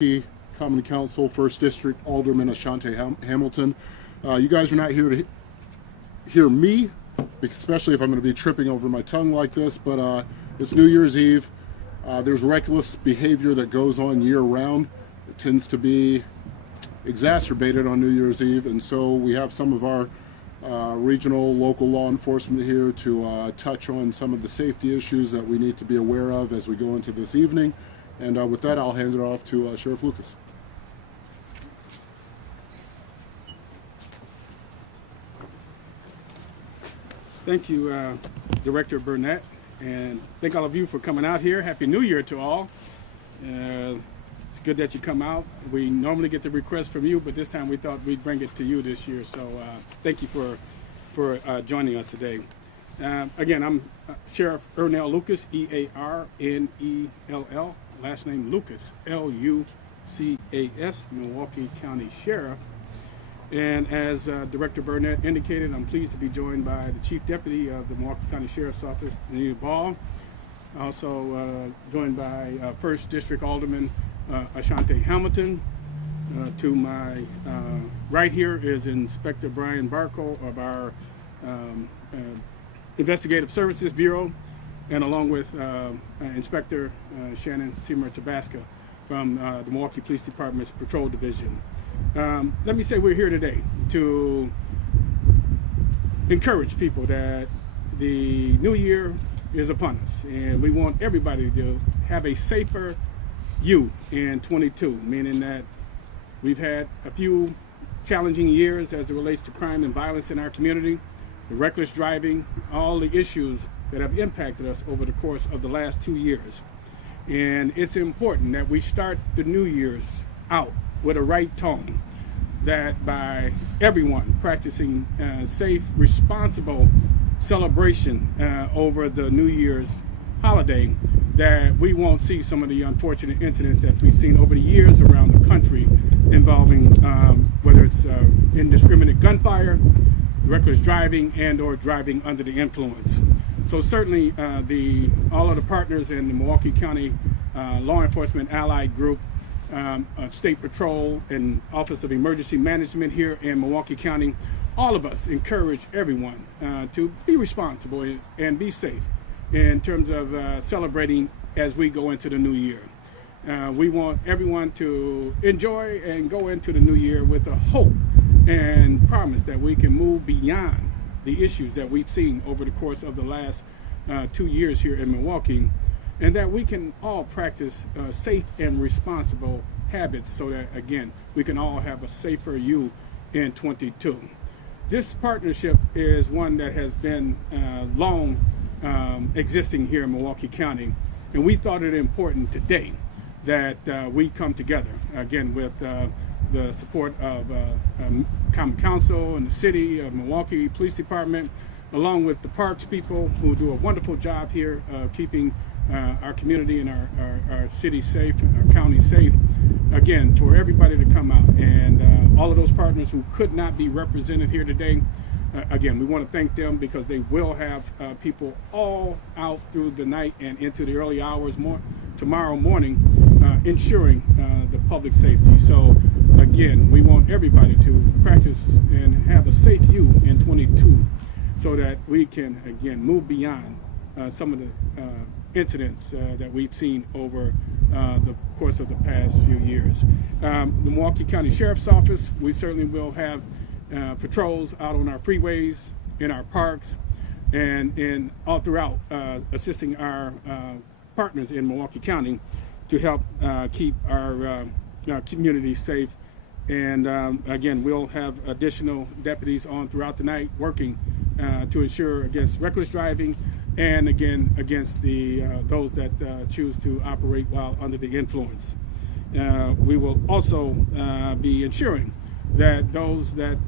Milwaukee Common Council, 1st District Alderman Ashante Hamilton. You guys are not here to hear me, especially if I'm going to be tripping over my tongue like this, but it's New Year's Eve. There's reckless behavior that goes on year-round. It tends to be exacerbated on New Year's Eve, and so we have some of our regional, local law enforcement here to touch on some of the safety issues that we need to be aware of as we go into this evening. And with that, I'll hand it off to Sheriff Lucas. Thank you, Director Burnett, and thank all of you for coming out here. Happy New Year to all. It's good that you come out. We normally get the request from you, but this time we thought we'd bring it to you this year. So thank you for joining us today. Again, I'm Sheriff Ernell Lucas, E-A-R-N-E-L-L, last name Lucas, L-U-C-A-S, Milwaukee County Sheriff. And as Director Burnett indicated, I'm pleased to be joined by the Chief Deputy of the Milwaukee County Sheriff's Office, Anita Ball. Also joined by 1st District Alderman Ashante Hamilton. To my right here is Inspector Brian Barco of our Investigative Services Bureau, and along with Inspector Shannon Seymour Tabasca from the Milwaukee Police Department's Patrol Division. Let me say we're here today to encourage people that the new year is upon us, and we want everybody to have a safer you in 22, meaning that we've had a few challenging years as it relates to crime and violence in our community, the reckless driving, all the issues that have impacted us over the course of the last 2 years. And it's important that we start the New Year's out with a right tone, that by everyone practicing safe, responsible celebration over the New Year's holiday, that we won't see some of the unfortunate incidents that we've seen over the years around the country involving whether it's indiscriminate gunfire, reckless driving, and or driving under the influence. So certainly all of the partners in the Milwaukee County Law Enforcement Allied Group, State Patrol, and Office of Emergency Management here in Milwaukee County, all of us encourage everyone to be responsible and be safe in terms of celebrating as we go into the new year. We want everyone to enjoy and go into the new year with a hope and promise that we can move beyond the issues that we've seen over the course of the last 2 years here in Milwaukee, and that we can all practice safe and responsible habits so that, again, we can all have a safer you in 22. This partnership is one that has been long existing here in Milwaukee County, and we thought it important today that we come together, again, with the support of Common Council and the City of Milwaukee Police Department, along with the parks people who do a wonderful job here keeping our community and our city safe, our county safe. Again, for everybody to come out, and all of those partners who could not be represented here today, again, we want to thank them because they will have people all out through the night and into the early hours tomorrow morning, ensuring the public safety. So again, we want everybody to practice and have a safe you in 22 so that we can, again, move beyond some of the incidents that we've seen over the course of the past few years. The Milwaukee County Sheriff's Office, we certainly will have patrols out on our freeways, in our parks, and all throughout, assisting our partners in Milwaukee County to help keep our community safe. And again, we'll have additional deputies on throughout the night working to ensure against reckless driving, and again against those that choose to operate while under the influence. We will also be ensuring that those that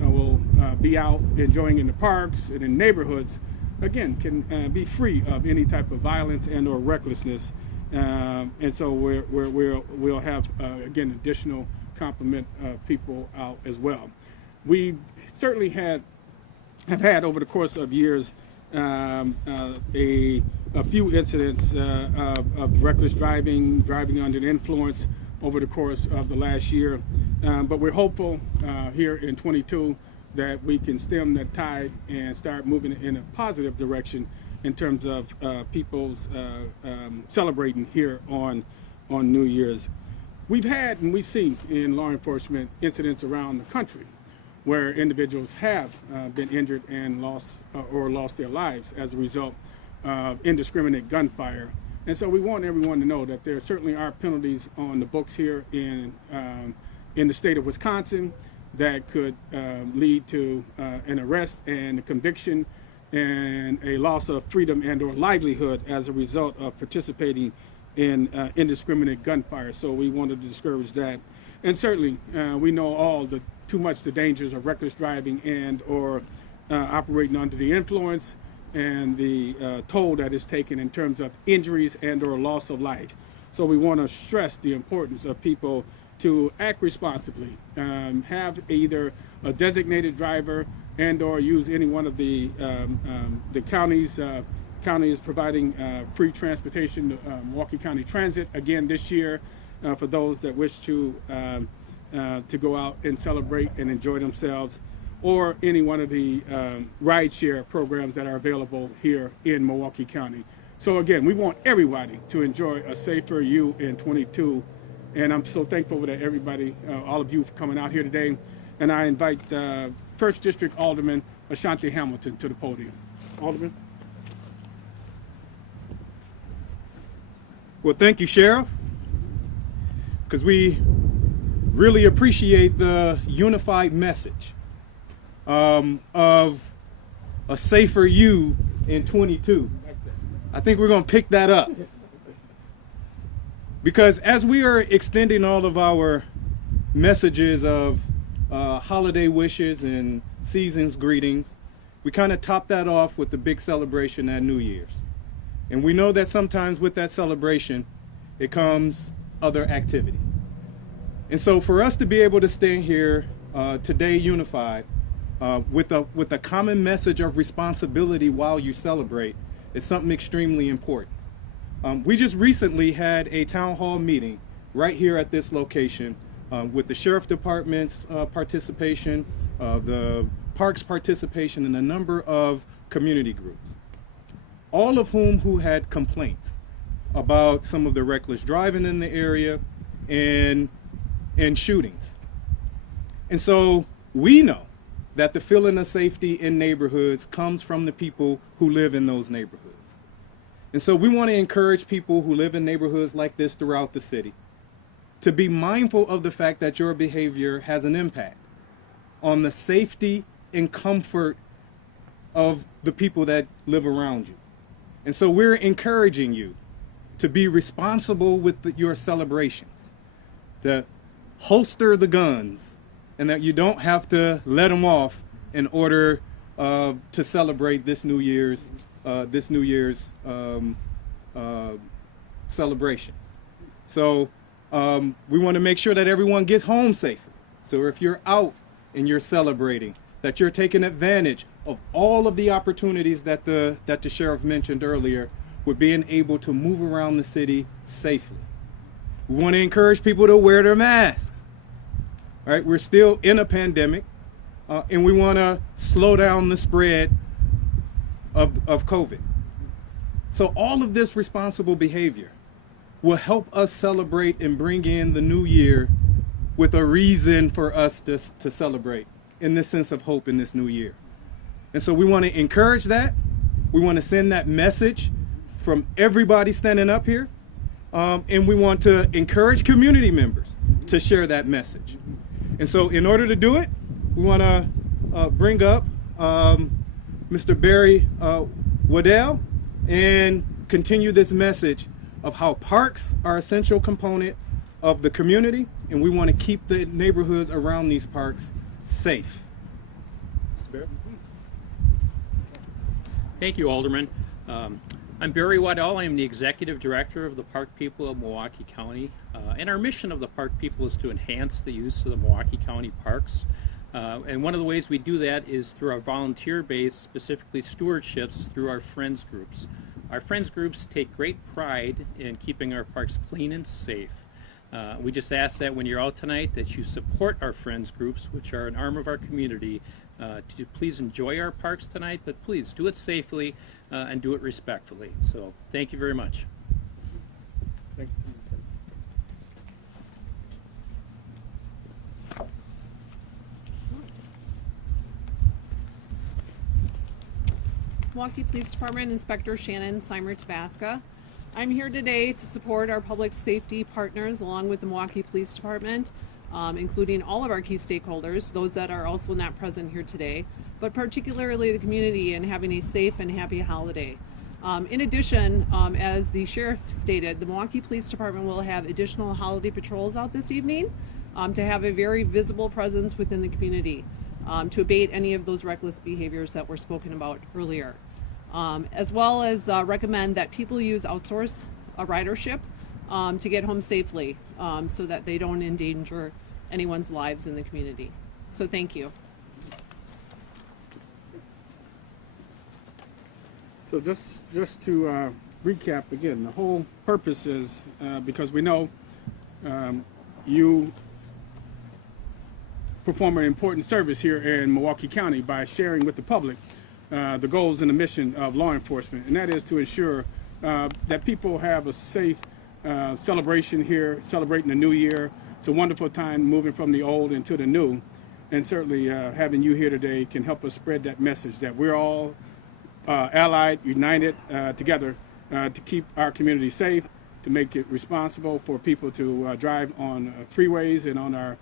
will be out enjoying in the parks and in neighborhoods, again, can be free of any type of violence and or recklessness. And so we'll have, again, additional complement people out as well. We certainly have had over the course of years a few incidents of reckless driving under the influence, over the course of the last year. But we're hopeful here in 22 that we can stem that tide and start moving in a positive direction in terms of people's celebrating here on New Year's. We've had and we've seen in law enforcement incidents around the country where individuals have been injured and lost their lives as a result of indiscriminate gunfire. And so we want everyone to know that there certainly are penalties on the books here in the state of Wisconsin that could lead to an arrest and a conviction and a loss of freedom and or livelihood as a result of participating in indiscriminate gunfire. So we wanted to discourage that. And certainly we know all the too much the dangers of reckless driving and or operating under the influence and the toll that is taken in terms of injuries and or loss of life. So we want to stress the importance of people to act responsibly, have either a designated driver and or use any one of the counties. County is providing free transportation, Milwaukee County Transit, again this year for those that wish to go out and celebrate and enjoy themselves, or any one of the rideshare programs that are available here in Milwaukee County. So again, we want everybody to enjoy a safer you in 22. And I'm so thankful that everybody, all of you for coming out here today. And I invite 1st District Alderman Ashanti Hamilton to the podium. Alderman. Well, thank you, Sheriff, because we really appreciate the unified message of a safer you in 22. I think we're going to pick that up. Because as we are extending all of our messages of holiday wishes and season's greetings, we kind of top that off with the big celebration at New Year's. And we know that sometimes with that celebration, it comes other activity. And so for us to be able to stand here today unified with a common message of responsibility while you celebrate is something extremely important. We just recently had a town hall meeting right here at this location with the Sheriff Department's participation, the Parks participation, and a number of community groups, all of who had complaints about some of the reckless driving in the area and shootings. And so we know that the feeling of safety in neighborhoods comes from the people who live in those neighborhoods. And so we want to encourage people who live in neighborhoods like this throughout the city to be mindful of the fact that your behavior has an impact on the safety and comfort of the people that live around you. And so we're encouraging you to be responsible with your celebrations, to holster the guns, and that you don't have to let them off in order to celebrate this New Year's celebration. So we want to make sure that everyone gets home safer. So if you're out and you're celebrating, that you're taking advantage of all of the opportunities that the sheriff mentioned earlier with being able to move around the city safely. We want to encourage people to wear their masks. Right? We're still in a pandemic, and we want to slow down the spread of COVID. So all of this responsible behavior will help us celebrate and bring in the new year with a reason for us to celebrate in this sense of hope in this new year. And so we want to encourage that. We want to send that message from everybody standing up here. And we want to encourage community members to share that message. And so in order to do it, we want to bring up Mr. Barry Waddell and continue this message of how parks are an essential component of the community, and we want to keep the neighborhoods around these parks safe. Mr. Barry? Thank you, Alderman. I'm Barry Waddell. I am the Executive Director of the Park People of Milwaukee County. And our mission of the Park People is to enhance the use of the Milwaukee County parks. And one of the ways we do that is through our volunteer base, specifically stewardships through our friends groups. Our friends groups take great pride in keeping our parks clean and safe. We just ask that when you're out tonight that you support our friends groups, which are an arm of our community, to please enjoy our parks tonight, but please do it safely and do it respectfully. So thank you very much. Thank you. Milwaukee Police Department Inspector Shannon Seimer-Tabasca. I'm here today to support our public safety partners along with the Milwaukee Police Department, including all of our key stakeholders, those that are also not present here today, but particularly the community in having a safe and happy holiday. In addition, as the sheriff stated, the Milwaukee Police Department will have additional holiday patrols out this evening to have a very visible presence within the community. To abate any of those reckless behaviors that were spoken about earlier, as well as recommend that people use outsource ridership to get home safely so that they don't endanger anyone's lives in the community. So thank you. So just to recap again, the whole purpose is because we know you perform an important service here in Milwaukee County by sharing with the public the goals and the mission of law enforcement, and that is to ensure that people have a safe celebration here, celebrating the new year. It's a wonderful time moving from the old into the new, and certainly having you here today can help us spread that message that we're all allied, united together to keep our community safe, to make it responsible for people to drive on freeways and on our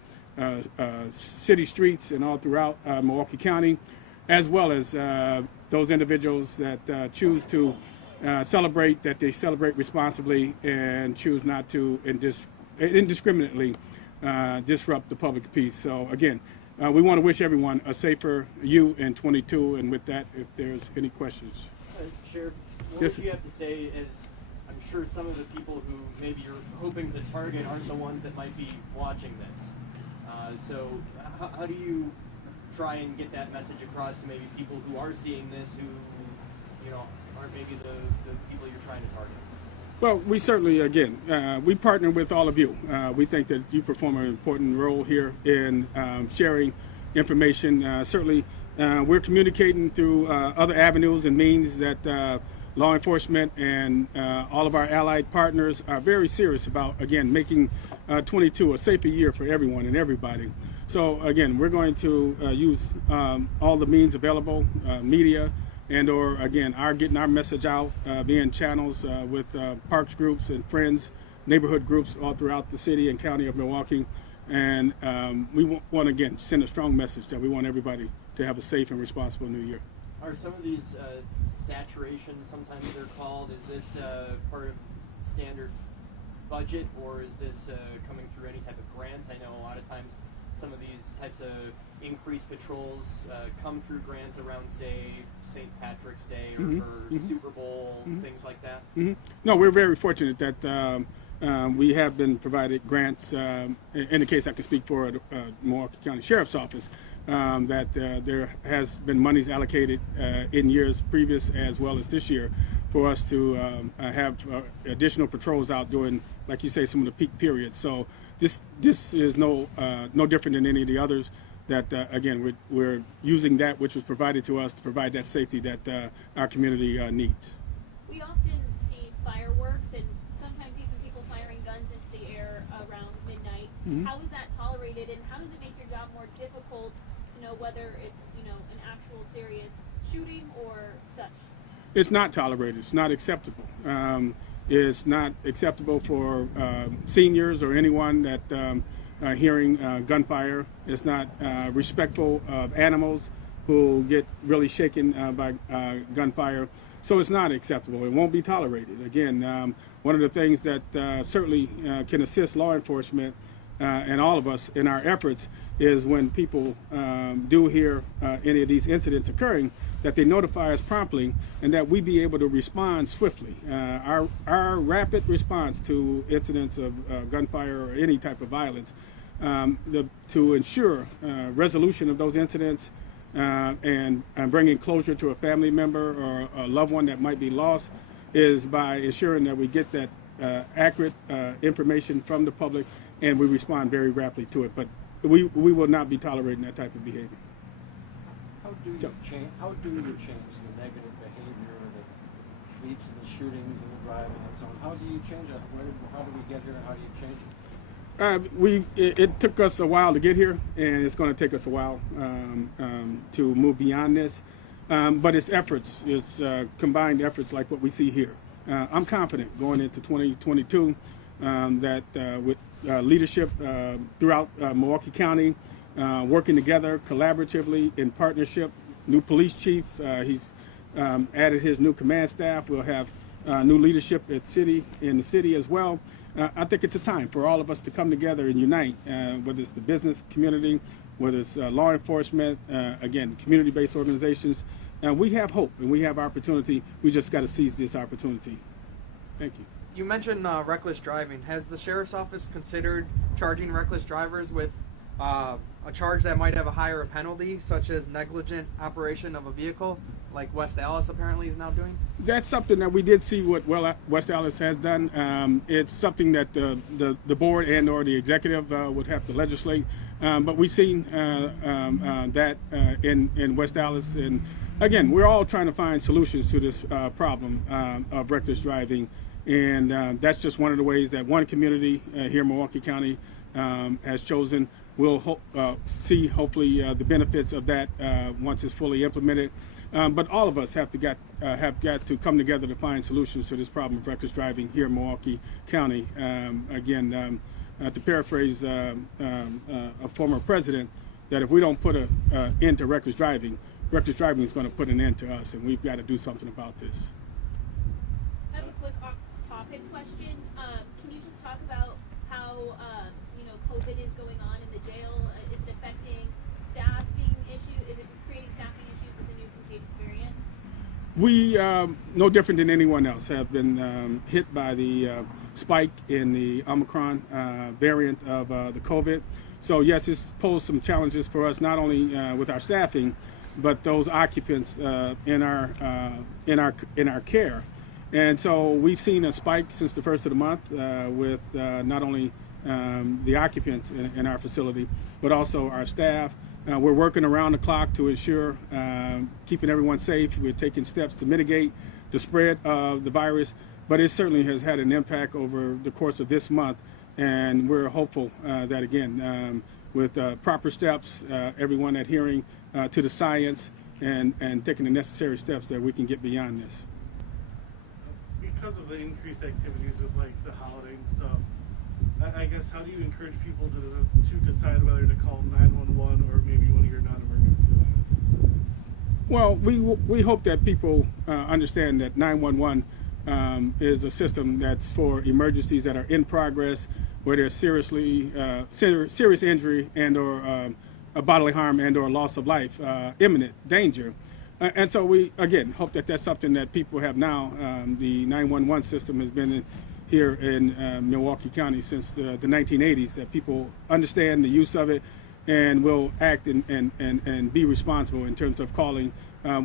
city streets and all throughout Milwaukee County, as well as those individuals that choose to celebrate, that they celebrate responsibly and choose not to indiscriminately disrupt the public peace. So again, we want to wish everyone a safer you in 22, and with that, if there's any questions. Sheriff, what Yes, would you have to say is, I'm sure some of the people who maybe you're hoping to target aren't the ones that might be watching this. So how do you try and get that message across to maybe people who are seeing this who, you know, aren't maybe the people you're trying to target? Well, we certainly, again, we partner with all of you. We think that you perform an important role here in sharing information. Certainly, we're communicating through other avenues and means that law enforcement and all of our allied partners are very serious about, again, making 22 a safer year for everyone and everybody. So, again, we're going to use all the means available, media, and or, again, getting our message out, being channels with parks groups and friends, neighborhood groups all throughout the city and county of Milwaukee. And we want to, again, send a strong message that we want everybody to have a safe and responsible new year. Are some of these saturations, sometimes they're called, is this part of standard budget, or is this coming through any type of grants? I know a lot of times some of these types of increased patrols come through grants around, say, St. Patrick's Day or Super Bowl, things like that. No, we're very fortunate that we have been provided grants. In the case, I can speak for the Milwaukee County Sheriff's Office, that there has been monies allocated in years previous as well as this year for us to have additional patrols out during, like you say, some of the peak periods. So this is no different than any of the others. That again, we're using that which was provided to us to provide that safety that our community needs. We often see fireworks and sometimes even people firing guns into the air around midnight. How is that tolerated, and how does it make your job more difficult to know whether it's, you know, an actual serious shooting or such? It's not tolerated. It's not acceptable. It's not acceptable for seniors or anyone that hearing gunfire. It's not respectful of animals who get really shaken by gunfire. So it's not acceptable. It won't be tolerated. Again, one of the things that certainly can assist law enforcement and all of us in our efforts is when people do hear any of these incidents occurring, that they notify us promptly and that we be able to respond swiftly. Our rapid response to incidents of gunfire or any type of violence to ensure resolution of those incidents and bringing closure to a family member or a loved one that might be lost is by ensuring that we get that accurate information from the public, and we respond very rapidly to it. But we will not be tolerating that type of behavior. How do you change the negative behavior that leads to the shootings and the driving and so on? How do you change it? How do we get here, and how do you change it? It took us a while to get here, and it's going to take us a while to move beyond this. But it's efforts, it's combined efforts like what we see here. I'm confident going into 2022 that with leadership throughout Milwaukee County, working together collaboratively in partnership, new police chief, he's added his new command staff. We'll have new leadership in the city as well. I think it's a time for all of us to come together and unite, whether it's the business community, whether it's law enforcement, again, community-based organizations. We have hope and we have opportunity. We just got to seize this opportunity. Thank you. You mentioned reckless driving. Has the sheriff's office considered charging reckless drivers with a charge that might have a higher penalty, such as negligent operation of a vehicle, like West Allis apparently is now doing? That's something that we did see what West Allis has done. It's something that the board and or the executive would have to legislate. But we've seen that in West Allis. And again, we're all trying to find solutions to this problem of reckless driving. And that's just one of the ways that one community here in Milwaukee County has chosen. We'll see hopefully the benefits of that once it's fully implemented. But all of us have got to come together to find solutions to this problem of reckless driving here in Milwaukee County. Again, to paraphrase a former president, that if we don't put an end to reckless driving is going to put an end to us, and we've got to do something about this. I have a quick off-topic question. Can you just talk about how COVID is going on in the jail? Is it affecting staffing issues? Is it creating staffing issues with the new contagious variant? We, no different than anyone else, have been hit by the spike in the Omicron variant of the COVID. So yes, it's posed some challenges for us, not only with our staffing, but those occupants in our care. And so we've seen a spike since the first of the month with not only the occupants in our facility, but also our staff. We're working around the clock to ensure keeping everyone safe. We're taking steps to mitigate the spread of the virus, but it certainly has had an impact over the course of this month. And we're hopeful that, again, with proper steps, everyone adhering to the science and taking the necessary steps, that we can get beyond this. Because of the increased activities of like the holiday and stuff, I guess, how do you encourage people to decide whether to call 911 or maybe one of your non-emergency lines? Well, we hope that people understand that 911 is a system that's for emergencies that are in progress, where there's serious injury and or a bodily harm and or loss of life, imminent danger. And so we, again, hope that that's something that people have now. The 911 system has been here in Milwaukee County since the 1980s, that people understand the use of it and will act and be responsible in terms of calling,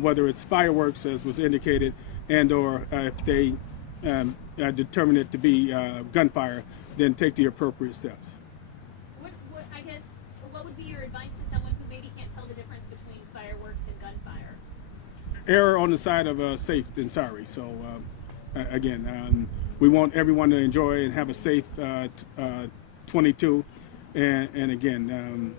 whether it's fireworks, as was indicated, and or if they determine it to be gunfire, then take the appropriate steps. What would be your advice to someone who maybe can't tell the difference between fireworks and gunfire? Error on the side of safe than sorry. So again, we want everyone to enjoy and have a safe 22. And again,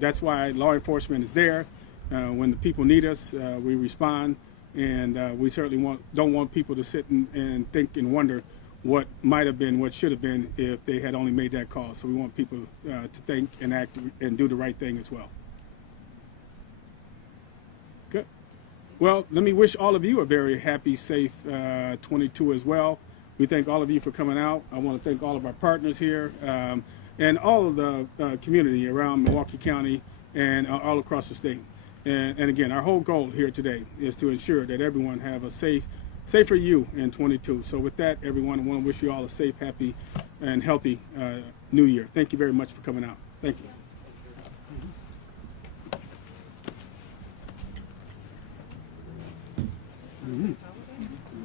that's why law enforcement is there. When the people need us, we respond. And we certainly don't want people to sit and think and wonder what might have been, what should have been if they had only made that call. So we want people to think and act and do the right thing as well. Good. Well, let me wish all of you a very happy, safe 22 as well. We thank all of you for coming out. I want to thank all of our partners here and all of the community around Milwaukee County and all across the state. And again, our whole goal here today is to ensure that everyone have a safer you in 22. So with that, everyone, I want to wish you all a safe, happy, and healthy new year. Thank you very much for coming out. Thank you. Mm-hmm.